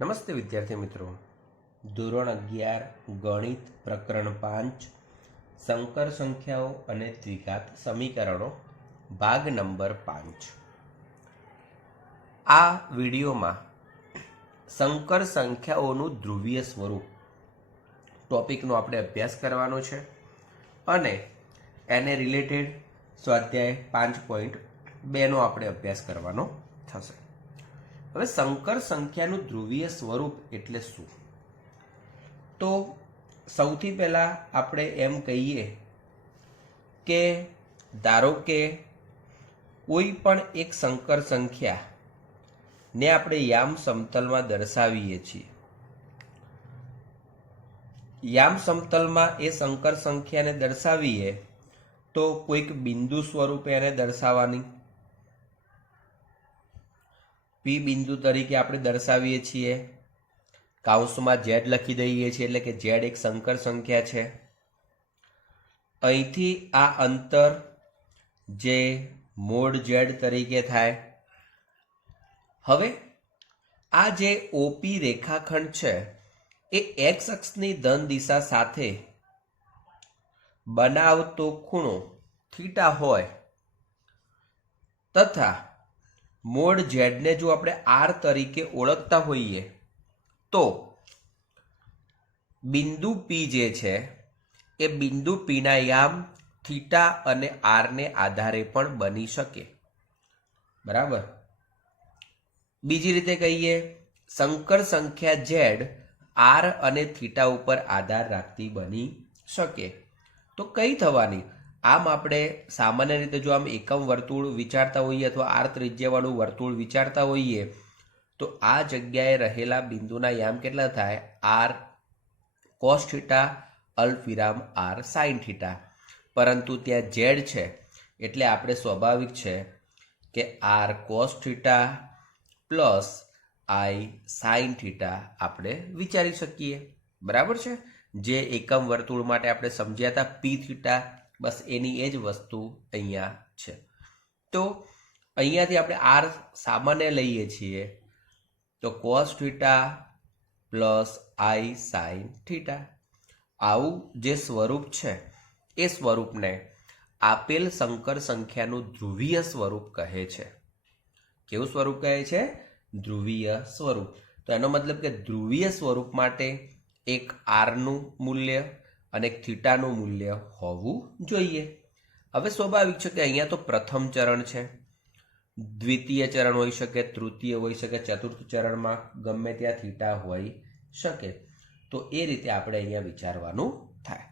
નમસ્તે વિદ્યાર્થી મિત્રો. ધોરણ 11 ગણિત પ્રકરણ 5 સંકર સંખ્યાઓ અને દ્વિઘાત સમીકરણો ભાગ નંબર 5. આ વિડીયોમાં સંકર સંખ્યાઓનું ધ્રુવીય સ્વરૂપ ટોપિકનો આપણે અભ્યાસ કરવાનો છે અને એને રિલેટેડ સ્વાધ્યાય 5.2નો આપણે અભ્યાસ કરવાનો થશે. હવે સંકર સંખ્યાનું ધ્રુવીય સ્વરૂપ એટલે શું? તો સૌથી પહેલા આપણે એમ કહીએ કે ધારો કે કોઈ પણ એક સંકર સંખ્યાને આપણે યામ સમતલમાં દર્શાવીએ છીએ. યામ સમતલમાં એ સંકર સંખ્યાને દર્શાવીએ તો કોઈક બિંદુ સ્વરૂપે એને દર્શાવવાની. પી બિંદુ તરીકે આપણે દર્શાવીએ છીએ. કૌંસમાં ઝેડ લખી દઈએ છીએ એટલે કે ઝેડ એક સંકર સંખ્યા છે. અહીંથી આ અંતર જે મોડ ઝેડ તરીકે થાય. હવે આ જે ઓપી રેખાખંડ છે એ એક્સ અક્ષની ધન દિશા સાથે બનાવતો ખૂણો થીટા હોય તથા મોડ ઝેડને જો આપણે આર તરીકે ઓળખતા હોઈએ તો બિંદુ પી જે છે એ બિંદુ પીના યામ થીટા અને આરને આધારે પણ બની શકે. બરાબર. બીજી રીતે કહીએ, સંકર સંખ્યા ઝેડ આર અને થીટા ઉપર આધાર રાખતી બની શકે. તો કઈ થવાની? આમ આપણે સામાન્ય રીતે જો આમ એકમ વર્તુળ વિચારતા હોઈએ અથવા આર ત્રિજ્યાવાળું વર્તુળ વિચારતા હોઈએ તો આ જગ્યાએ રહેલા બિંદુના યામ કેટલા થાય? આર કોસ થીટા અલ્પવિરામ આર સાઇન થીટા. પરંતુ ત્યાં ઝેડ છે એટલે આપણે સ્વાભાવિક છે કે આર કોસ થીટા પ્લસ આઈ સાઇન થીટા આપણે વિચારી શકીએ. બરાબર છે. જે એકમ વર્તુળ માટે આપણે સમજ્યા હતા પી થીટા, બસ એની એ જ વસ્તુ અહીંયા છે. તો અહીંયાથી આપણે આર સામાન્ય લઈએ છીએ તો કોસ થીટા પ્લસ આઈ સાઇન થીટા. આવું જે સ્વરૂપ છે એ સ્વરૂપને આપેલ સંકર સંખ્યાનું ધ્રુવીય સ્વરૂપ કહે છે. કેવું સ્વરૂપ કહે છે? ધ્રુવીય સ્વરૂપ. તો એનો મતલબ કે ધ્રુવીય સ્વરૂપ માટે એક આરનું મૂલ્ય અને એક થીટાનું મૂલ્ય હોવું જોઈએ. હવે સ્વાભાવિક છે કે અહીંયા તો પ્રથમ ચરણ છે, દ્વિતીય ચરણ હોઈ શકે, તૃતીય હોઈ શકે, ચતુર્થ ચરણમાં ગમે ત્યાં થીટા હોઈ શકે. તો એ રીતે આપણે અહીંયા વિચારવાનું થાય.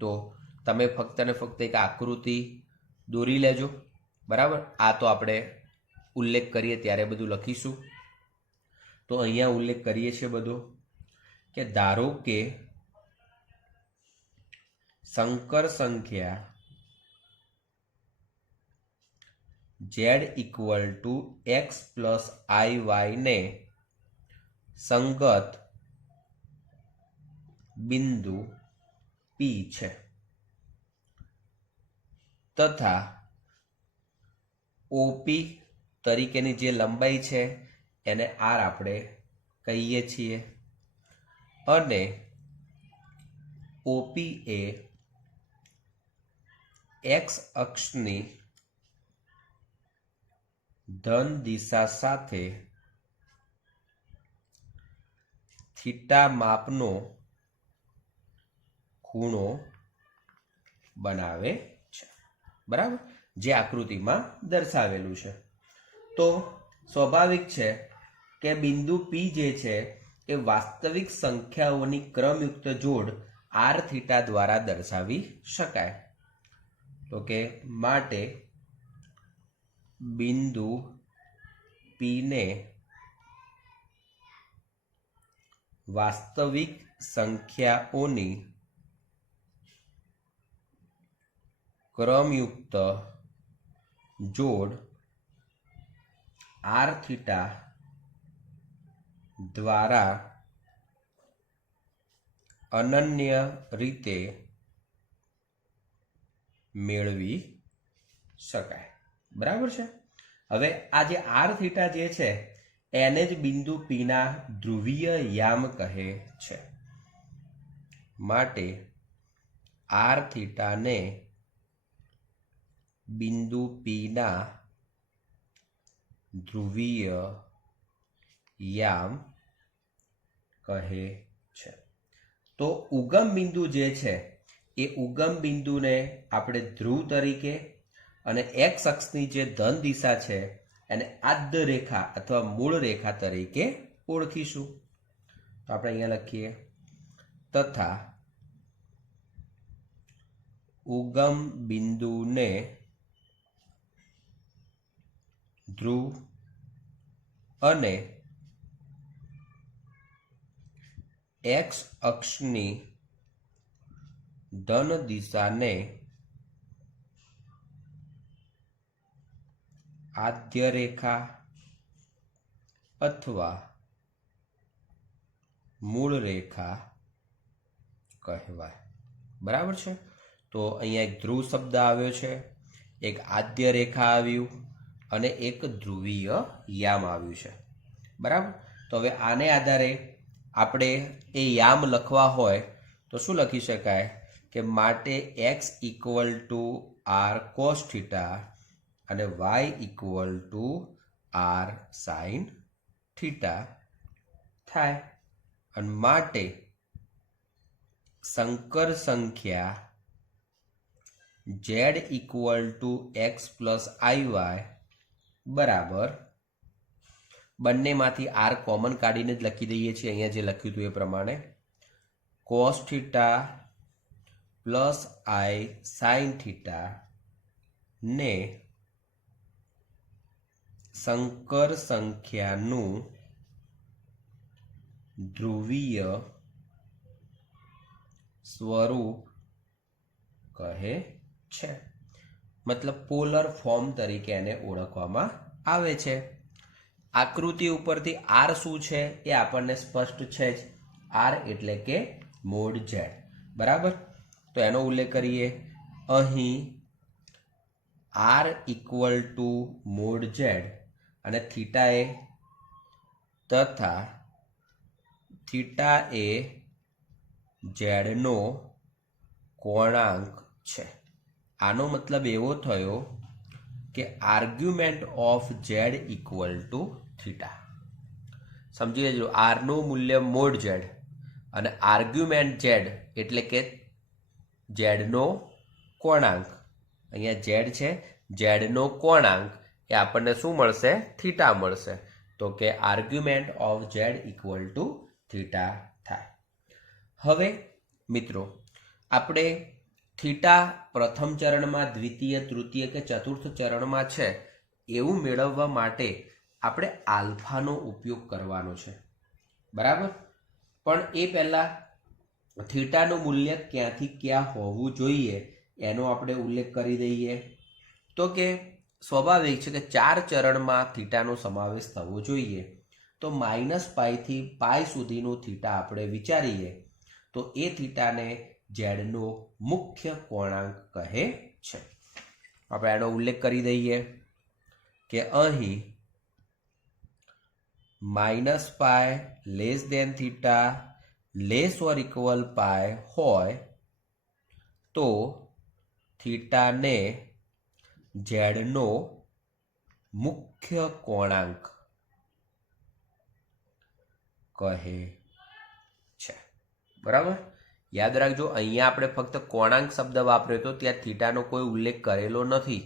તો તમે ફક્ત ને ફક્ત એક આકૃતિ દોરી લેજો. બરાબર. આ તો આપણે ઉલ્લેખ કરીએ ત્યારે બધું લખીશું. તો અહીંયા ઉલ્લેખ કરીએ છીએ બધો કે ધારો કે સંકર સંખ્યા Z equal to x plus I Y ને સંગત બિંદુ પી છે તથા ઓપી તરીકેની જે લંબાઈ છે એને આર આપણે કહીએ છીએ અને ઓપી એ એક્સ અક્ષની ધન દિશા સાથે થીટા માપનો ખૂણો બનાવે છે. બરાબર. જે આકૃતિમાં દર્શાવેલું છે. તો સ્વાભાવિક છે કે બિંદુ પી જે છે એ વાસ્તવિક સંખ્યાઓની ક્રમયુક્ત જોડ આર થીટા દ્વારા દર્શાવી શકાય. તો કે માટે બિંદુ પી ને વાસ્તવિક સંખ્યાઓની ક્રમયુક્ત જોડ આર થીટા દ્વારા અનન્ય રીતે મેળવી શકાય. બરાબર છે. હવે આ જે આર થીટા જે છે એને જ બિંદુ પીના ધ્રુવીય યામ કહે છે. માટે આર થીટાને બિંદુ પીના ધ્રુવીય યામ કહે છે. તો ઉગમ બિંદુ જે છે એ ઉગમ બિંદુને આપણે ધ્રુવ તરીકે અને એક્સ અક્ષની જે ધન દિશા છે એને આદ્ય રેખા અથવા મૂળ રેખા તરીકે ઓળખીશું. તો આપણે અહીંયા લખીએ તથા ઉગમ બિંદુને ધ્રુવ અને એક્સ અક્ષની ધન દિશાને આદ્ય રેખા અથવા મૂળ રેખા કહેવાય. બરાબર છે. તો અહીંયા એક ધ્રુવ શબ્દ આવ્યો છે, એક આદ્ય રેખા આવ્યું અને એક ધ્રુવીય યામ આવ્યું છે. બરાબર. તો હવે આને આધારે આપણે એ યામ લખવા હોય તો શું લખી શકાય કે માટે x equal to R cos theta અને y equal to r sine theta થાય. અને માટે સંકર સંખ્યા z equal to x plus I y બરાબર, બંનેમાંથી આર કોમન કાઢીને જ લખી દઈએ છીએ અહીંયા જે લખ્યું હતું એ પ્રમાણે, કોસ થીટા પ્લસ આઈ સાઇન થીટા ને સંકર સંખ્યાનું ધ્રુવીય સ્વરૂપ કહે છે. મતલબ પોલર ફોર્મ તરીકે એને ઓળખવામાં આવે છે. આકૃતિ ઉપરથી આર શું છે એ આપણને સ્પષ્ટ છે જ. આર એટલે કે મોડ ઝેડ. બરાબર. તો એનો ઉલ્લેખ કરીએ. અહીં R equal to mod Z અને થીટા એ તથા થીટા એ ઝેડનો કોણાંક છે. આનો મતલબ એવો થયો કે argument of Z equal two theta. સમજી લેજો, આરનું મૂલ્ય મોડ ઝેડ અને આર્ગ્યુમેન્ટ ઝેડ એટલે કે ઝેડનો કોણાંક. અહીંયા ઝેડ છે, ઝેડનો કોણાંક એ આપણને શું મળશે? થીટા મળશે. તો કે argument of Z equal two theta થાય. હવે મિત્રો આપણે થીટા પ્રથમ ચરણમાં, દ્વિતીય, તૃતીય કે ચતુર્થ ચરણમાં છે એવું મેળવવા માટે આપણે આલ્ફાનો ઉપયોગ કરવાનો છે. બરાબર. પણ એ પહેલાં થીટાનું મૂલ્ય ક્યાંથી ક્યાં હોવું જોઈએ એનો આપણે ઉલ્લેખ કરી દઈએ. તો કે સ્વાભાવિક છે કે 4 ચરણમાં થીટાનો સમાવેશ થવો જોઈએ. તો -પાઈથી પાઈ સુધીનું થીટા આપણે વિચારીએ તો એ થીટાને ઝેડનો મુખ્ય કોણાંક કહે છે. આપણે એનો ઉલ્લેખ કરી દઈએ કે અહીં -pi less than theta less or equal pi હોય તો થીટાને ઝેડનો મુખ્ય કોણાંક કહે છે. બરાબર. યાદ રાખજો, અહીંયા આપણે ફક્ત કોણાંક શબ્દ વાપર્યો તો ત્યાં થીટાનો કોઈ ઉલ્લેખ કરેલો નથી,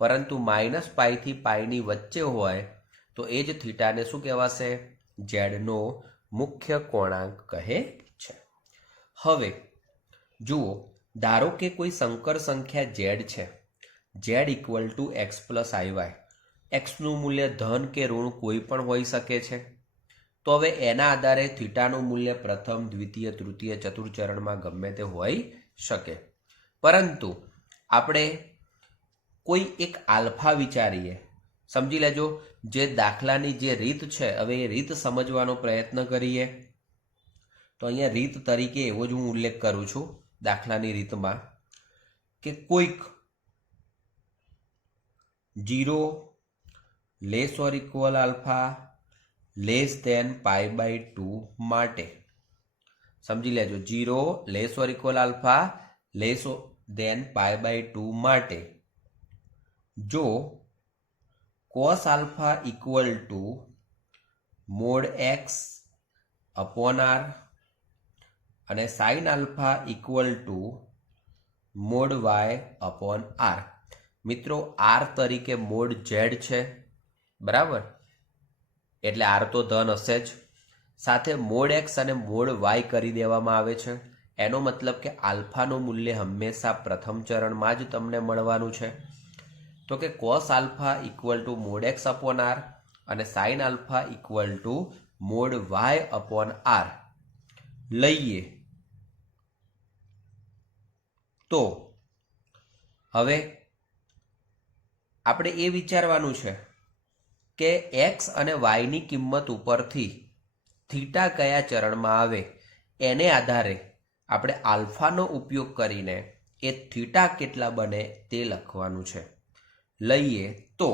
પરંતુ -પાઈથી પાઈની વચ્ચે હોય તો એ જ થીટાને શું કહેવાશે? ઝેડનો મુખ્ય કોણાંક કહે છે. હવે જુઓ, ધારો કે કોઈ સંકર સંખ્યા ઝેડ છે, Z equal to x plus I Y. એક્સનું મૂલ્ય ધન કે ઋણ કોઈ પણ હોઈ શકે છે. તો હવે એના આધારે થીટાનું મૂલ્ય પ્રથમ, દ્વિતીય, તૃતીય, ચતુર્થ ચરણમાં ગમે તે હોઈ શકે. પરંતુ આપણે કોઈ એક આલ્ફા વિચારીએ. સમજી લેજો, જે દાખલાની જે રીત છે, હવે એ રીત સમજવાનો પ્રયત્ન કરીએ. તો અહીંયા રીત તરીકે એવો જ હું ઉલ્લેખ કરું છું દાખલાની રીતમાં કે કોઈક 0 લેસ ઓર ઇક્વલ આલ્ફા, <2 માટે સમજી લેજો 0 < α < માટે જો cos alpha equal to mod x upon r અને sin alpha equal to mod y upon r. મિત્રો r તરીકે mod z છે બરાબર, એટલે r તો ધન હશે જ, સાથે mod x અને mod y કરી દેવામાં આવે છે. એનો મતલબ કે આલ્ફાનું મૂલ્ય હંમેશા પ્રથમ ચરણમાં જ તમને મળવાનું છે. તો કે cos alpha equal to mod x upon r અને sin alpha equal to mod y upon r લઈએ તો હવે આપણે એ વિચારવાનું છે કે x અને y ની કિંમત ઉપરથી થીટા કયા ચરણમાં આવે એને આધારે આપણે આલ્ફાનો ઉપયોગ કરીને એ થીટા કેટલા બને તે લખવાનું છે. લઈએ તો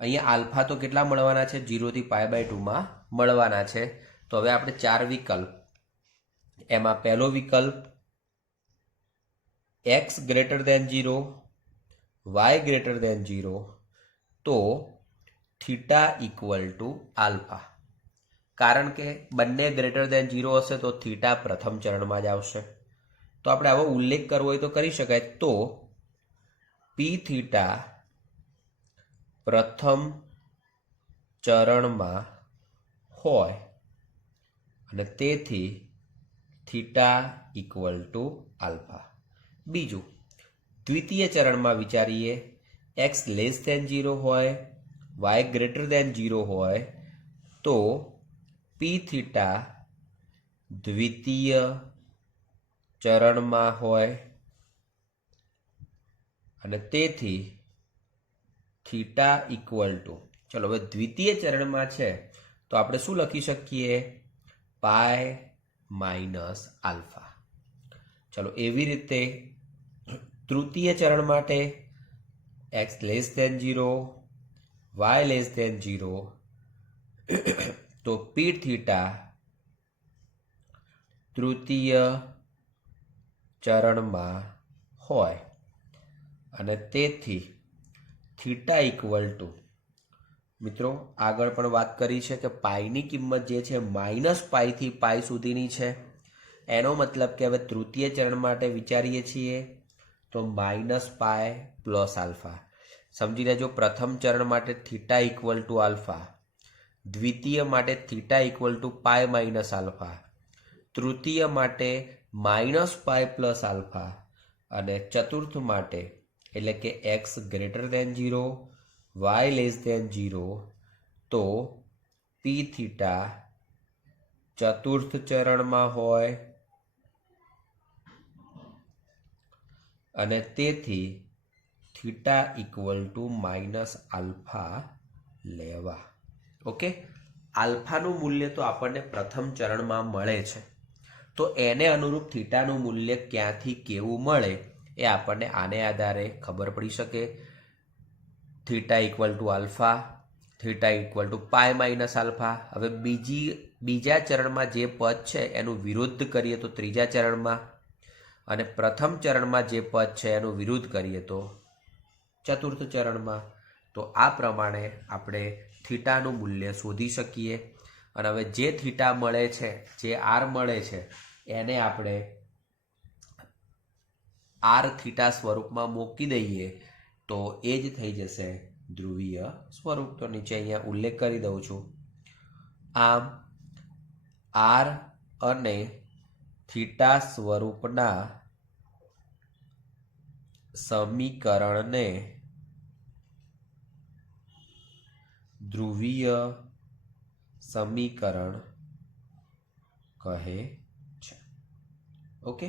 અહીંયા આલ્ફા તો કેટલા મળવાના છે 0 થી π/2 માં મળવાના છે. તો હવે આપણે 4 વિકલ્પ, એમાં પહેલો વિકલ્પ x greater than 0 y greater than 0 તો થીટા ઇક્વલ ટુ આલ્ફા, કારણ કે બંને ગ્રેટર દેન 0 હશે તો થીટા પ્રથમ ચરણમાં જ આવશે. તો આપણે આવો ઉલ્લેખ કરવો હોય તો કરી શકાય. તો પી થીટા પ્રથમ ચરણમાં હોય અને તેથી થીટા ઇક્વલ ટુ આલ્ફા. બીજું દ્વિતીય ચરણમાં વિચારીએ, x લેસ ધેન 0 હોય y ગ્રેટર ધેન 0 હોય તો પી થીટા દ્વિતીય ચરણમાં હોય અને તેથી થીટા ઇક્વલ ટુ, ચલો હવે દ્વિતીય ચરણમાં છે તો આપણે શું લખી શકીએ પાય માઇનસ આલ્ફા. ચલો એવી રીતે તૃતીય ચરણ માટે x less than 0 y less than 0 તો પી થીટા તૃતીય ચરણમાં હોય અને તેથી થીટા ઇક્વલ ટુ, મિત્રો આગળ પણ વાત કરી છે કે પાઈની કિંમત જે છે -π થી π સુધીની છે. એનો મતલબ કે હવે તૃતીય ચરણ માટે વિચારીએ છીએ તો -π પ્લસ આલ્ફા. સમજી લેજો પ્રથમ ચરણ માટે થીટા ઇક્વલ ટુ આલ્ફા, દ્વિતીય માટે theta equal to pi minus alpha, તૃતીય માટે -π પ્લસ આલ્ફા અને ચતુર્થ માટે એટલે કે x greater than 0 y less than 0 તો પી થીટા ચતુર્થ ચરણમાં હોય અને તેથી theta equal to minus alpha લેવા. ઓકે, આલ્ફાનું મૂલ્ય તો આપણને પ્રથમ ચરણમાં મળે છે, તો એને અનુરૂપ થીટાનું મૂલ્ય ક્યાંથી કેવું મળે એ આપણને આને આધારે ખબર પડી શકે. Theta equal to alpha, theta equal to pi minus alpha. હવે બીજા ચરણમાં જે પદ છે એનું વિરુદ્ધ કરીએ તો ત્રીજા ચરણમાં, અને પ્રથમ ચરણમાં જે પદ છે એનું વિરુદ્ધ કરીએ તો ચતુર્થ ચરણમાં. તો આ પ્રમાણે આપણે થીટાનું મૂલ્ય શોધી શકીએ. અને હવે જે થીટા મળે છે, જે આર મળે છે એને આપણે આર થીટા સ્વરૂપમાં મૂકી દઈએ તો એ જ થઈ જશે ધ્રુવીય સ્વરૂપ. તો નીચે અહીંયા ઉલ્લેખ કરી દઉં છું. આમ આર અને થીટા સ્વરૂપના સમીકરણને ધ્રુવીય સમીકરણ કહે છે. ઓકે,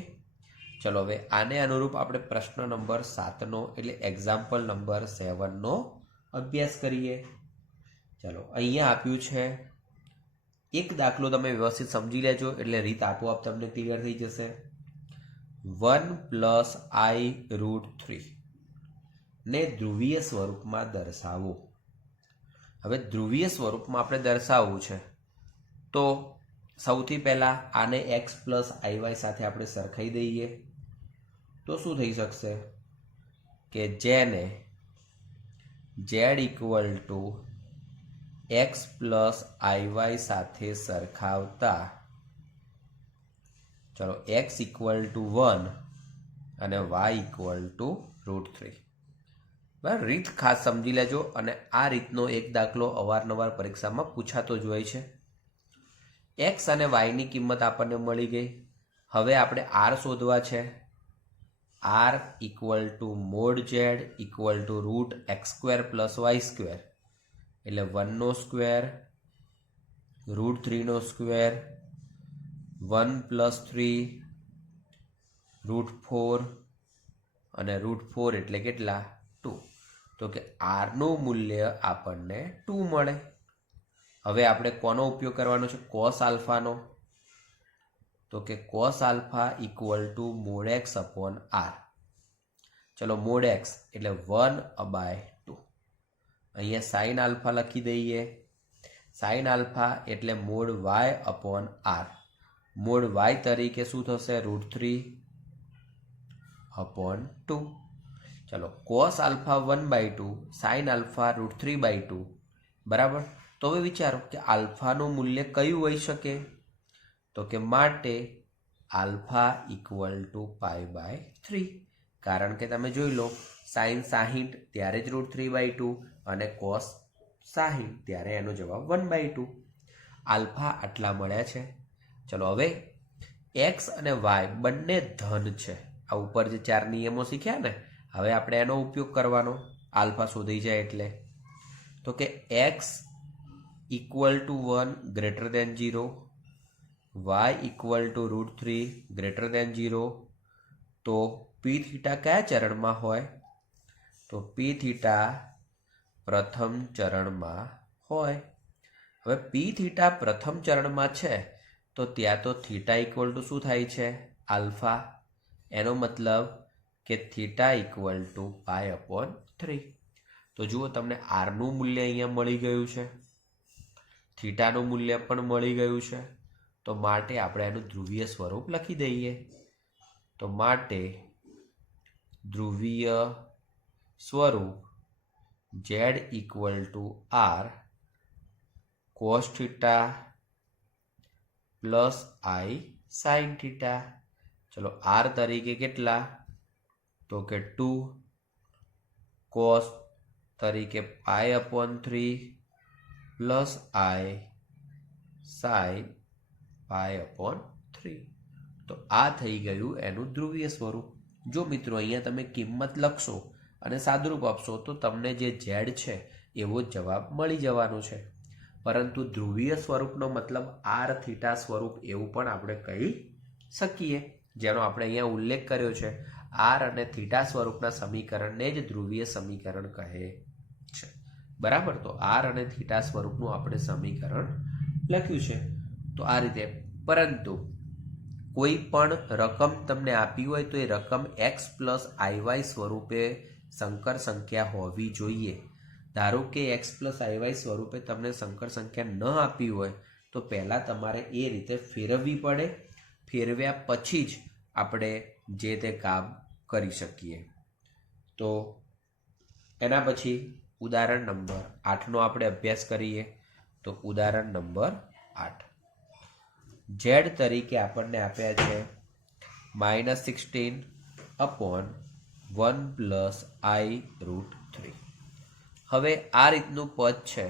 ચલો હવે આને અનુરૂપ આપણે પ્રશ્ન નંબર 7નો એટલે એક્ઝામ્પલ નંબર 7નો અભ્યાસ કરીએ. ચલો અહીંયા આપ્યું છે એક દાખલો, તમે વ્યવસ્થિત સમજી લેજો એટલે રીત આપોઆપ તમને ક્લિયર થઈ જશે. 1 + i√3 ને ધ્રુવીય સ્વરૂપમાં દર્શાવો. હવે ધ્રુવીય સ્વરૂપમાં આપણે દર્શાવવું છે તો સૌથી પહેલાં આને એક્સ પ્લસ આઈવાય સાથે આપણે સરખાઈ દઈએ તો શું થઈ શકશે કે જેને z equal to x plus i y સાથે સરખાવતા ચલો એક્સ ઇક્વલ ટુ 1 અને વાય ઇક્વલ ટુ √3. બરાબર, રીત ખાસ સમજી લેજો. અને આ રીતનો એક દાખલો અવારનવાર પરીક્ષામાં પૂછાતો જ હોય છે. એક્સ અને વાયની કિંમત આપણને મળી ગઈ. હવે આપણે આર શોધવા છે. R equal to mod Z equal to √x² plus y², એટલે 1નો સ્ક્વેર √3નો સ્ક્વેર 1 પ્લસ 3 √4 અને √4 એટલે કેટલા 2. તો કે આરનું મૂલ્ય આપણને 2 મળે. હવે આપણે કોનો ઉપયોગ કરવાનો છે? કોસ આલ્ફાનો. તો કે cos alpha equal to mod X upon R. ચલો મોડ એક્સ એટલે 1/2. અહીંયા સાઇન આલ્ફા લખી દઈએ. સાઇન આલ્ફા એટલે mod Y upon R. Mod Y તરીકે શું થશે? √3/2. ચલો કોસ આલ્ફા 1/2 સાઇન આલ્ફા √3/2. બરાબર. તો હવે વિચારો કે આલ્ફાનું મૂલ્ય કયું હોઈ શકે? તો કે માટે આલ્ફા ઇક્વલ ટુ π/3. કારણ કે તમે જોઈ લો સાઇન 60 ત્યારે જ √3/2 અને કોસ 60 ત્યારે એનો જવાબ 1/2. આલ્ફા આટલા મળ્યા છે. ચલો હવે એક્સ અને વાય બંને ધન છે. આ ઉપર જે 4 નિયમો શીખ્યા ને, હવે આપણે એનો ઉપયોગ કરવાનો આલ્ફા શોધી જાય એટલે. તો કે X equal to 1 greater than 0, Y equal to √3 greater than 0. તો પી થીટા કયા ચરણમાં હોય? તો પી થીટા પ્રથમ ચરણમાં હોય. હવે પી થીટા પ્રથમ ચરણમાં છે તો ત્યાં તો થીટા ઇક્વલ ટુ શું થાય છે? આલ્ફા. એનો મતલબ કે થીટા ઇક્વલ ટુ π/3. તો જુઓ તમને આરનું મૂલ્ય અહીંયા મળી ગયું છે, થીટાનું મૂલ્ય પણ મળી ગયું છે. તો માટે આપણે એનું ધ્રુવીય સ્વરૂપ લખી દઈએ. તો માટે ધ્રુવીય સ્વરૂપ Z equal to R cos theta plus I sine theta. ચલો આર તરીકે કેટલા? તો કે 2, કોસ તરીકે π/3 પ્લસ આઈ સાઇન π/3. તો આ થઈ ગયું એનું ધ્રુવીય સ્વરૂપ. જો મિત્રો અહીંયા તમે કિંમત લખશો અને સાદુરૂપ આપશો તો તમને જે ઝેડ છે એવો જવાબ મળી જવાનો છે. પરંતુ ધ્રુવીય સ્વરૂપનો મતલબ આર થીટા સ્વરૂપ એવું પણ આપણે કહી શકીએ, જેનો આપણે અહીંયા ઉલ્લેખ કર્યો છે. આર અને થીટા સ્વરૂપના સમીકરણને જ ધ્રુવીય સમીકરણ કહે છે. બરાબર. તો આર અને થીટા સ્વરૂપનું આપણે સમીકરણ લખ્યું છે. તો આ રીતે. પરંતુ કોઈ પણ રકમ તમને આપી હોય તો એ રકમ એક્સ પ્લસ આઈવાય સ્વરૂપે સંકર સંખ્યા હોવી જોઈએ. ધારો કે એક્સ પ્લસ આઈવાય સ્વરૂપે તમને સંકર સંખ્યા ન આપી હોય તો પહેલાં તમારે એ રીતે ફેરવવી પડે. ફેરવ્યા પછી જ આપણે જે તે કામ કરી શકીએ. તો એના પછી ઉદાહરણ નંબર 8નો આપણે અભ્યાસ કરીએ. તો ઉદાહરણ નંબર 8 ઝેડ તરીકે આપણને આપ્યા છે -16/1 પ્લસ i√3. હવે આ રીતનું પદ છે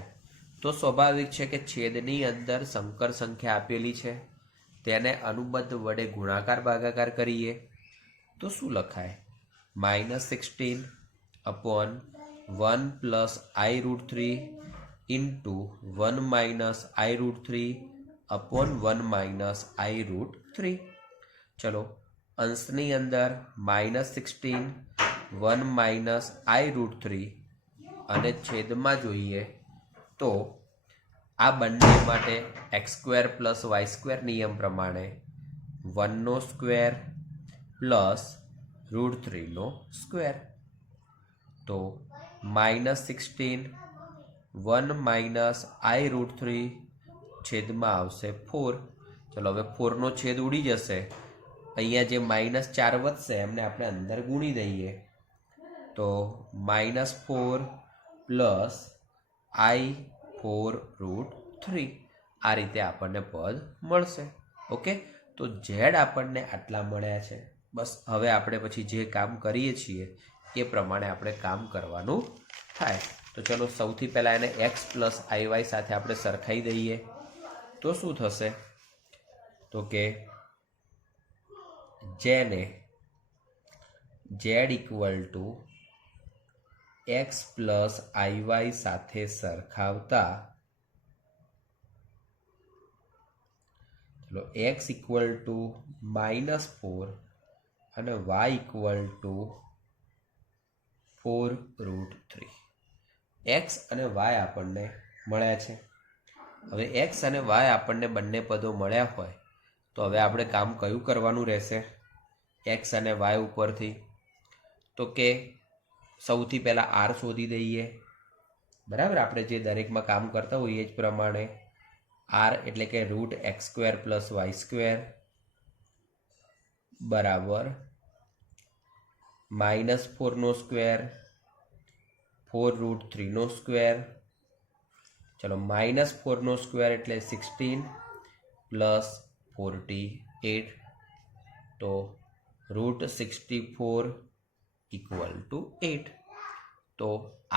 તો સ્વાભાવિક છે કે છેદની અંદર સંકર સંખ્યા આપેલી છે, તેને અનુબદ્ધ વડે ગુણાકાર ભાગાકાર કરીએ તો શું લખાય? -16/1 plus i√3 into 1 - i√3/1 - i√3. ચલો અંશની અંદર -16 1 - i√3 અને છેદમાં જોઈએ તો આ બંને માટે x² પ્લસ y² નિયમ પ્રમાણે 1નો સ્ક્વેર પ્લસ √3નો સ્ક્વેર. તો -16 1 માઇનસ આઈ રૂટ 3 છેદમાં આવશે 4. ચલો હવે 4નો છેદ ઉડી જશે. અહીંયા જે -4 વધશે એમને આપણે અંદર ગુણી દઈએ તો -4 પ્લસ આઈ 4 રૂટ 3 આ રીતે આપણને પદ મળશે. ઓકે, તો ઝેડ આપણને આટલા મળ્યા છે. બસ હવે આપણે પછી જે કામ કરીએ છીએ એ પ્રમાણે આપણે કામ કરવાનું થાય. તો ચલો સૌથી પહેલાં એને એક્સ પ્લસ આઈ સાથે આપણે સરખાઈ દઈએ તો શું થશે? તો કે જેને z equal to x plus i સાથે સરખાવતા ચલો એક્સ ઇક્વલ ટુ -4 અને y equal to 4 root 3. X અને વાય આપણને મળ્યા છે. હવે એક્સ અને વાય આપણને બંને પદો મળ્યા હોય તો હવે આપણે કામ કયું કરવાનું રહેશે એક્સ અને વાય ઉપરથી? તો કે સૌથી પહેલાં આર શોધી દઈએ. બરાબર, આપણે જે દરેકમાં કામ કરતા હોઈએ જ પ્રમાણે આર એટલે કે √x² પ્લસ y² બરાબર -4નો સ્ક્વેર 4 રૂટ 3નો સ્ક્વેર. ચલો -4નો સ્ક્વેર એટલે 16 પ્લસ 48 તો √64 ઇક્વલ ટુ 8. તો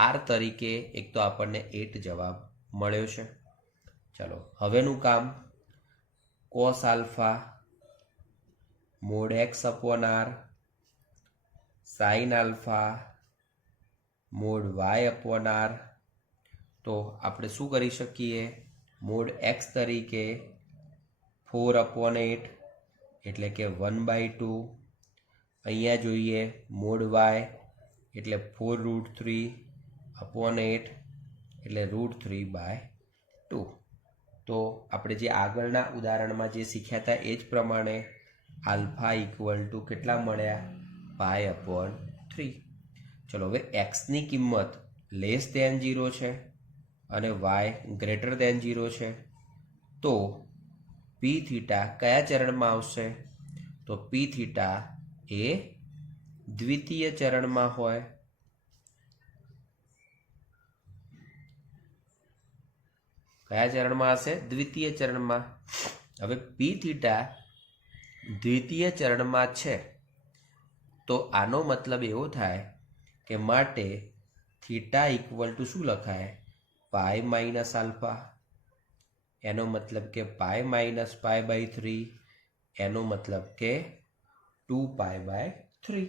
આર તરીકે એક તો આપણને 8 જવાબ મળ્યો છે. ચલો હવેનું કામ cos alpha mod X upon R sine alpha mod Y upon R. તો આપણે શું કરી શકીએ? મોડ એક્સ તરીકે 4/8 એટલે કે 1/2. અહીંયા જોઈએ મોડ વાય એટલે 4 રૂટ 3/8 એટલે √3/2. તો આપણે જે આગળના ઉદાહરણમાં જે શીખ્યા હતા એ જ પ્રમાણે આલ્ફા ઇક્વલ ટુ કેટલા મળ્યા? π/3. ચલો હવે એક્સની કિંમત <0 છે અને વાય <0 છે તો પી થીટા કયા ચરણમાં આવશે? તો પી થીટા એ દ્વિતીય ચરણમાં હોય. કયા ચરણમાં હશે? દ્વિતીય ચરણમાં. હવે પી થીટા દ્વિતીય ચરણમાં છે તો આનો મતલબ એવો થાય કે માટે થીટા ઇક્વલ ટુ શું લખાય? Pi minus alpha. એનો મતલબ કે પાઈ માઇનસ π/3. એનો મતલબ કે 2π/3.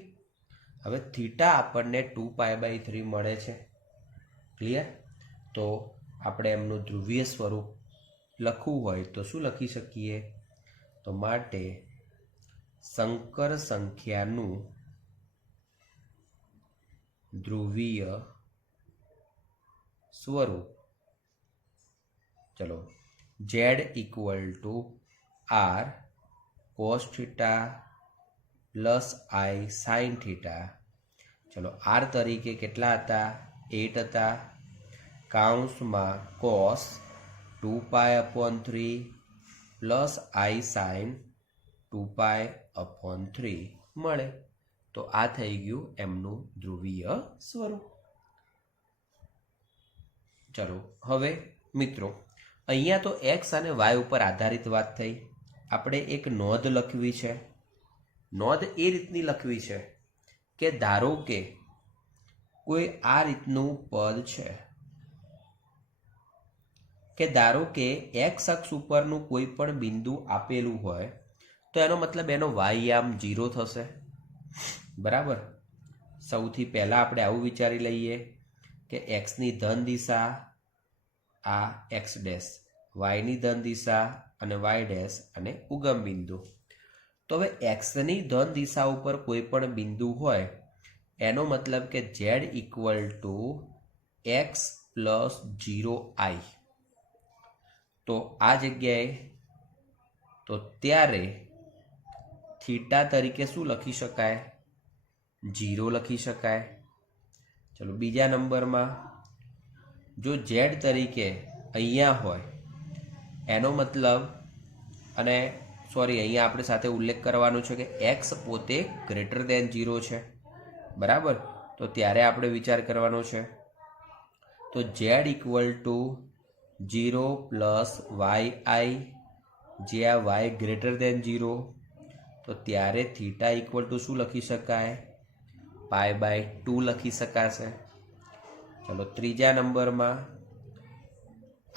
હવે થીટા આપણને 2π/3 મળે છે. ક્લિયર? તો આપણે એમનું ધ્રુવીય સ્વરૂપ લખવું હોય તો શું લખી શકીએ? તો માટે સંકર સંખ્યાનું ધ્રુવીય સ્વરૂપ. ચલો Z equal to R cos theta plus I sine theta. ચલો આર તરીકે કેટલા હતા? 8 હતા. કાઉન્સમાં કોસ 2π/3 પ્લસ આઈ સાઇન 2π/3 મળે. તો આ થઈ ગયું એમનું ધ્રુવીય સ્વરૂપ. ચલો હવે મિત્રો અહીંયા તો એક્સ અને વાય ઉપર આધારિત વાત થઈ. આપણે એક નોંધ લખવી છે. નોંધ એ રીતની લખવી છે કે ધારો કે કોઈ આ રીતનું પદ છે કે ધારો કે એક્સ અક્ષ ઉપરનું કોઈ પણ બિંદુ આપેલું હોય તો એનો મતલબ એનો વાય 0 થશે. બરાબર, સૌથી પહેલાં આપણે આવું વિચારી લઈએ કે એક્સની ધન દિશા આ એક્સ ડેશ, વાયની ધન દિશા અને વાય ડેશ અને ઉગમ બિંદુ. તો હવે એક્સની ધન દિશા ઉપર કોઈ પણ બિંદુ હોય એનો મતલબ કે Z equal to x plus 0i. તો આ જગ્યાએ તો ત્યારે થીટા તરીકે શું લખી શકાય? 0 લખી શકાય. ચલો બીજા નંબરમાં જો ઝેડ તરીકે અહીંયા હોય એનો મતલબ, અને સોરી અહીંયા આપણે સાથે ઉલ્લેખ કરવાનો છે કે એક્સ પોતે ગ્રેટર દેન 0 છે, બરાબર. તો ત્યારે આપણે વિચાર કરવાનો છે. તો z equal to 0 plus y i, જે આ વાય ગ્રેટર દેન 0, તો ત્યારે થીટા ઇક્વલ ટુ શું લખી શકાય? π/2 લખી શકાશે. ચલો ત્રીજા નંબરમાં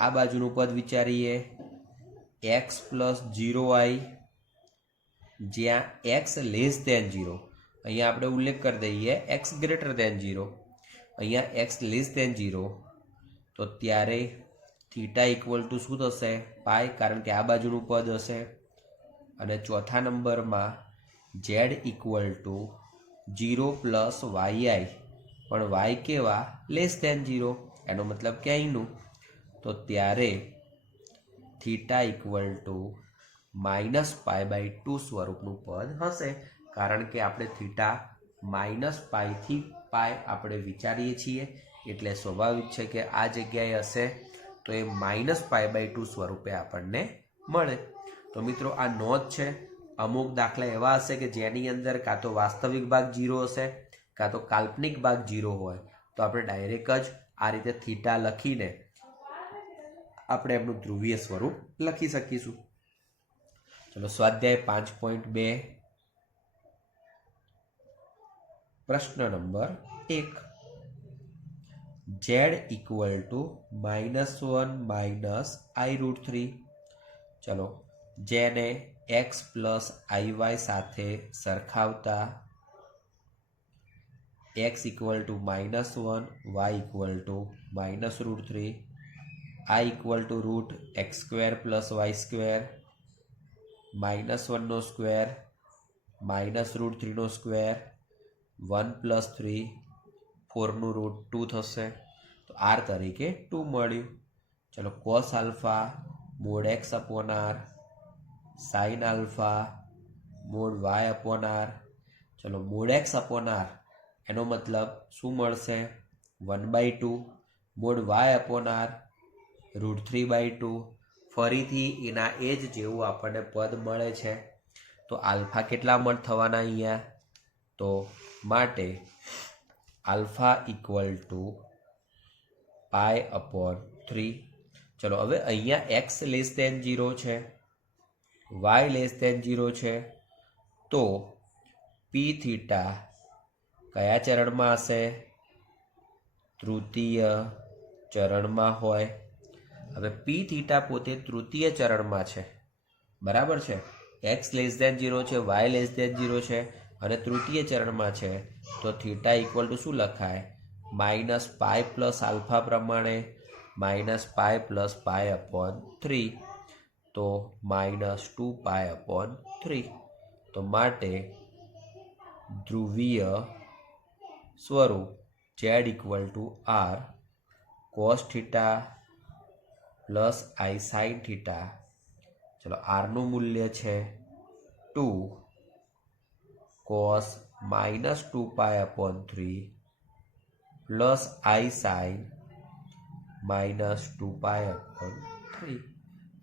આ બાજુનું પદ વિચારીએ. એક્સ પ્લસ 0i, જ્યાં એક્સ લેસ દેન 0, અહીંયા આપણે ઉલ્લેખ કરી દઈએ એક્સ ગ્રેટર દેન 0, અહીંયા એક્સ લેસ દેન 0, તો ત્યારે થીટા ઇક્વલ ટુ શું થશે? પાઈ, કારણ કે આ બાજુનું પદ હશે. અને ચોથા નંબરમાં Z equal to 0 plus Y, પણ વાય કેવા? લેસ દેન 0, એનો મતલબ કે અહીંનું. તો ત્યારે થીટા ઇક્વલ ટુ -π/2 સ્વરૂપનું પદ હશે, કારણ કે આપણે થીટા -π થી π આપણે વિચારીએ છીએ, એટલે સ્વાભાવિક છે કે આ જગ્યાએ હશે તો એ -π/2 સ્વરૂપે આપણને મળે. તો મિત્રો આ નોંધ છે. અમુક દાખલા એવા હશે કે જેની અંદર કાં તો વાસ્તવિક ભાગ 0 હશે, કાં તો કાલ્પનિક ભાગ 0 હોય, તો આપણે ડાયરેક્ટ જ આ રીતે થીટા લખીને આપણે એમનું ધ્રુવીય સ્વરૂપ લખી શકીશું. ચલો સ્વાધ્યાય 5.2 પ્રશ્ન number 1. Z equal to -1 i√3. ચલો જેને એક્સ પ્લસ આઈવાય સાથે સરખાવતા x equal to -1, y equal to -√3, i equal to √x² plus y², -1 નો સ્ક્વેર, -√3 નો સ્ક્વેર, 1 પ્લસ 3, 4 નું √2 થશે. તો આર તરીકે 2 મળ્યું. ચલો cos alpha mod x upon R, sine alpha mod y upon R. ચલો મોડ x અપોન આર એનો મતલબ શું મળશે? 1/2 મોડ y અપોન આર √3/2. ફરીથી એના એ જ જેવું આપણને પદ મળે છે. તો આલ્ફા કેટલા મળ થવાના અહીંયા? તો માટે આલ્ફા ઇક્વલ ટુ π/3. ચલો હવે અહીંયા એક્સ લેસ દેન 0 છે, વાય લેસ દેન 0 છે, તો પી થીટા કયા ચરણમાં હશે? તૃતીય ચરણમાં હોય. હવે પી થીટા પોતે તૃતીય ચરણમાં છે, બરાબર છે. એક્સ લેસ દેન 0 છે, વાય લેસ દેન 0 છે અને તૃતીય ચરણમાં છે, તો થીટા ઇક્વલ ટુ શું લખાય? -π પ્લસ આલ્ફા પ્રમાણે -π પ્લસ π/3, તો -2π/3. તો માટે ધ્રુવીય સ્વરૂપ Z equal to R cos theta plus I sine theta. ચલો આરનું મૂલ્ય છે 2 cos -2π/3 પ્લસ આઈ સાઇન -2π/3.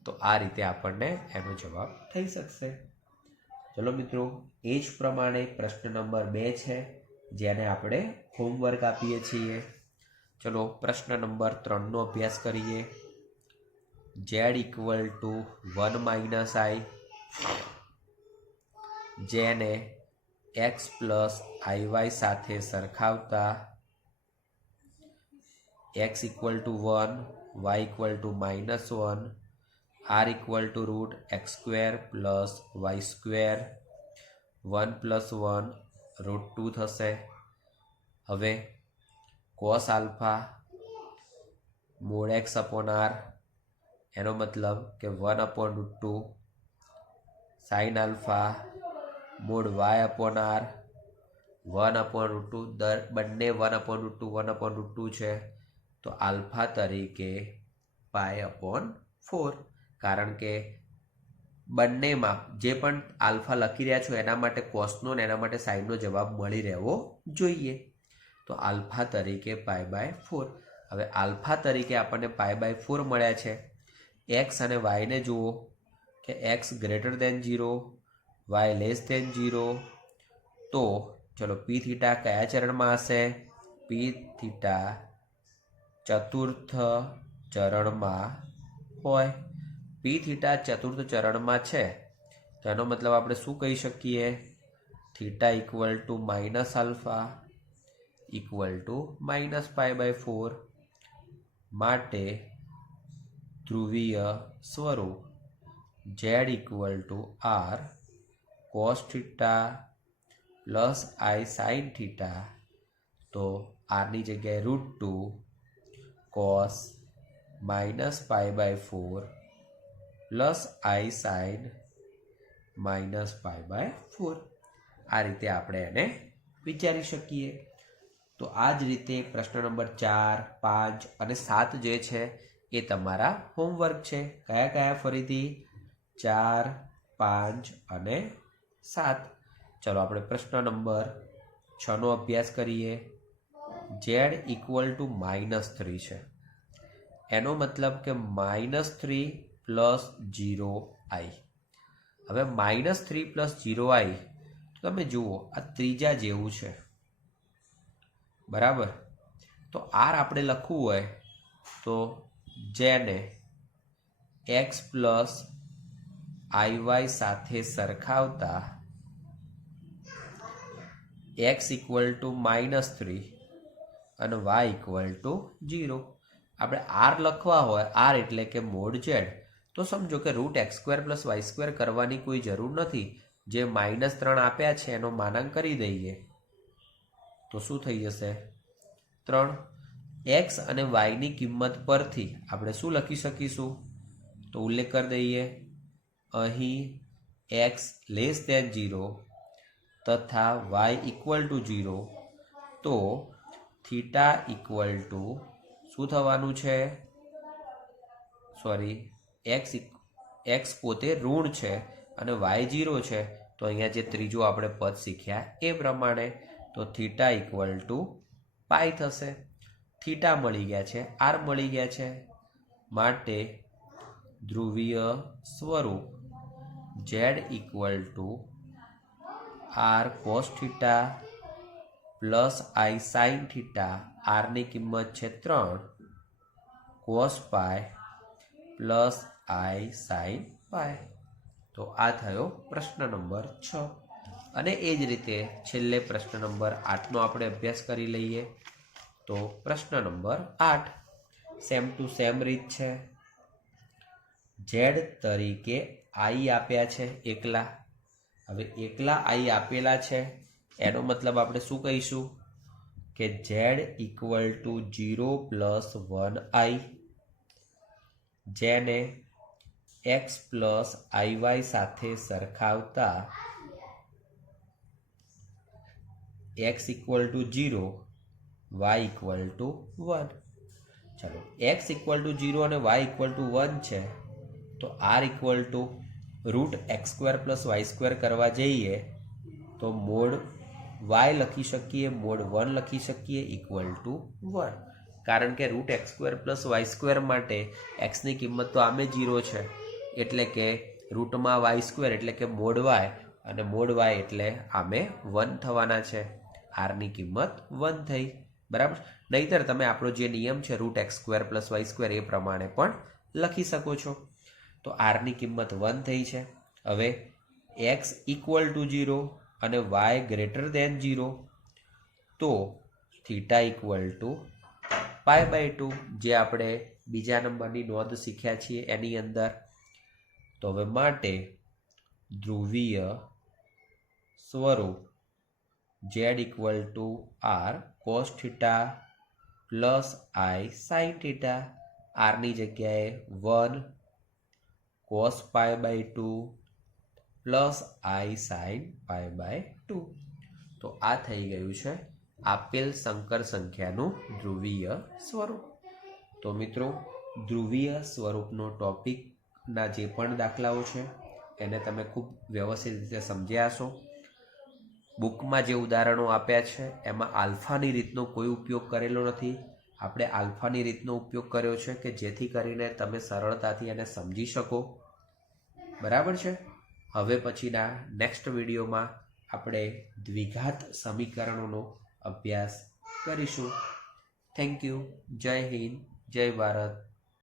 તો આ રીતે આપણને એનો જવાબ થઈ શકશે. ચલો મિત્રો એ જ પ્રમાણે પ્રશ્ન નંબર 2 છે, જેને આપણે હોમવર્ક આપીએ છીએ. ચલો પ્રશ્ન નંબર 3 નો અભ્યાસ કરીએ. ઝેડ ઇક્વલ ટુ 1 - i, જેને એક્સ પ્લસ આઈવાય સાથે સરખાવતા x equal to 1, y equal to -1, r equal to √x² plus y², 1 plus 1 √2 થશે. હવે cos alpha mod x upon R એનો મતલબ કે 1/√2, sine alpha mod y upon r 1/√2, બંને 1/√2 1/√2 છે, તો આલ્ફા તરીકે π/4, કારણ કે બંનેમાં જે પણ આલ્ફા લખી રહ્યા છો એના માટે કોસનો ને એના માટે સાઇનનો જવાબ મળી રહેવો જોઈએ. તો આલ્ફા તરીકે π/4. હવે આલ્ફા તરીકે આપણને π/4 મળ્યા છે. એક્સ અને વાયને જુઓ કે X greater than 0, Y less than 0. તો ચલો પી થીટા કયા ચરણમાં હશે? પી થીટા ચતુર્થ ચરણમાં હોય. પી થીટા ચતુર્થ ચરણમાં છે તો એનો મતલબ આપણે શું કહી શકીએ? Theta equal to minus alpha equal to minus π/4. માટે ધ્રુવીય સ્વરૂપ z equal to R cos theta plus I sine theta. તો આરની જગ્યાએ √2 કોસ માઇનસ π/4 પ્લસ આઈ સાઇન માઇનસ π/4. આ રીતે આપણે એને વિચારી શકીએ. તો આ જ રીતે પ્રશ્ન નંબર 4, 5 અને 7 જે છે એ તમારા હોમવર્ક છે. કયા કયા? ફરીથી 4, 5 અને 7. ચલો આપણે પ્રશ્ન નંબર 6નો અભ્યાસ કરીએ. z ઇક્વલ ટુ -3 છે. એનો મતલબ કે -3 પ્લસ 0i. હવે -3 પ્લસ 0i તો તમે જુઓ આ ત્રીજા જેવું છે, બરાબર. તો આર આપણે લખવું હોય તો જેને એક્સ પ્લસ આઈવાય સાથે સરખાવતા એક્સ ઇક્વલ ટુ -3 અને વાય ઇક્વલ ટુ 0. આપણે આર લખવા હોય, આર એટલે કે મોડ ઝેડ, તો સમજો કે √x² + y² કરવાની કોઈ જરૂર નથી. જે -3 આપ્યા છે એનો માનાંક કરી દઈએ તો શું થઈ જશે? 3. એક્સ અને વાયની કિંમત પરથી આપણે શું લખી શકીશું? તો ઉલ્લેખ કરી દઈએ. અહીં એક્સ લેસ દેન 0 તથા વાય ઇક્વલ ટુ 0. તો થીટા ઇક્વલ ટુ શું થવાનું છે? સોરી, એક્સ પોતે ઋણ છે અને વાય 0 છે. તો અહીંયા જે ત્રીજું આપણે પદ શીખ્યા એ પ્રમાણે તો થીટા ઇક્વલ ટુ પાઈ થશે. થીટા મળી ગયા છે, આર મળી ગયા છે. માટે ધ્રુવીય સ્વરૂપ z equal to R cos theta plus I sine theta. આરની કિંમત છે 3 કોસ પાય પ્લસ આઈ સાઇન પાય. તો આ થયો પ્રશ્ન નંબર 6. અને એ જ રીતે છેલ્લે પ્રશ્ન નંબર 8નો આપણે અભ્યાસ કરી લઈએ. તો પ્રશ્ન નંબર 8 સેમ ટુ સેમ રીત છે. z તરીકે i આપ્યા છે એકલા. હવે એકલા i આપેલા છે એનો મતલબ આપણે શું કહીશું? કે z equal to 0 plus 1i. જેને એક્સ પ્લસ આઈવાય સાથે સરખાવતા x equal to 0, Y equal to 1. ચાલો એક્સ ઇક્વલ ટુ 0 અને વાય ઇક્વલ ટુ 1 છે તો R equal to √x² + y² કરવા જઈએ તો મોડ વાય લખી શકીએ, મોડ 1 લખી શકીએ ઇક્વલ ટુ 1. કારણ કે √x² + y² માટે એક્સની કિંમત તો આમે 0 છે એટલે કે રૂટમાં y² એટલે કે મોડ વાય અને મોડ વાય એટલે આમે 1 થવાના છે. આરની કિંમત 1 થઈ, બરાબર. નહીતર તમે આપણો જે નિયમ છે √x² + y² એ પ્રમાણે પણ લખી શકો છો. તો આરની કિંમત 1 થઈ છે. હવે એક્સ ઇક્વલ ટુ 0 અને વાય ગ્રેટર દેન 0 તો થીટા ઇક્વલ ટુ π/2 જે આપણે બીજા નંબરની નોંધ શીખ્યા છીએ એની અંદર. તો હવે માટે ધ્રુવીય સ્વરૂપ z equal to R cos theta plus I sine theta. આરની જગ્યાએ 1 કોસ π/2 પ્લસ આઈ સાઇન π/2. તો આ થઈ ગયું છે આપેલ સંકર સંખ્યાનું ધ્રુવીય સ્વરૂપ. તો મિત્રો ધ્રુવીય સ્વરૂપનો ટોપિકના જે પણ દાખલાઓ છે એને તમે ખૂબ વ્યવસ્થિત રીતે સમજ્યા હશો. બુકમાં જે ઉદાહરણો આપ્યા છે એમાં આલ્ફાની રીતનો કોઈ ઉપયોગ કરેલો નથી. આપણે આલ્ફાની રીતનો ઉપયોગ કર્યો છે કે જેથી કરીને તમે સરળતાથી એને સમજી શકો. બરાબર છે. હવે પછીના નેક્સ્ટ વિડીયોમાં આપણે દ્વિઘાત સમીકરણોનો અભ્યાસ કરીશું. Thank you. જય હિન્દ, જય ભારત.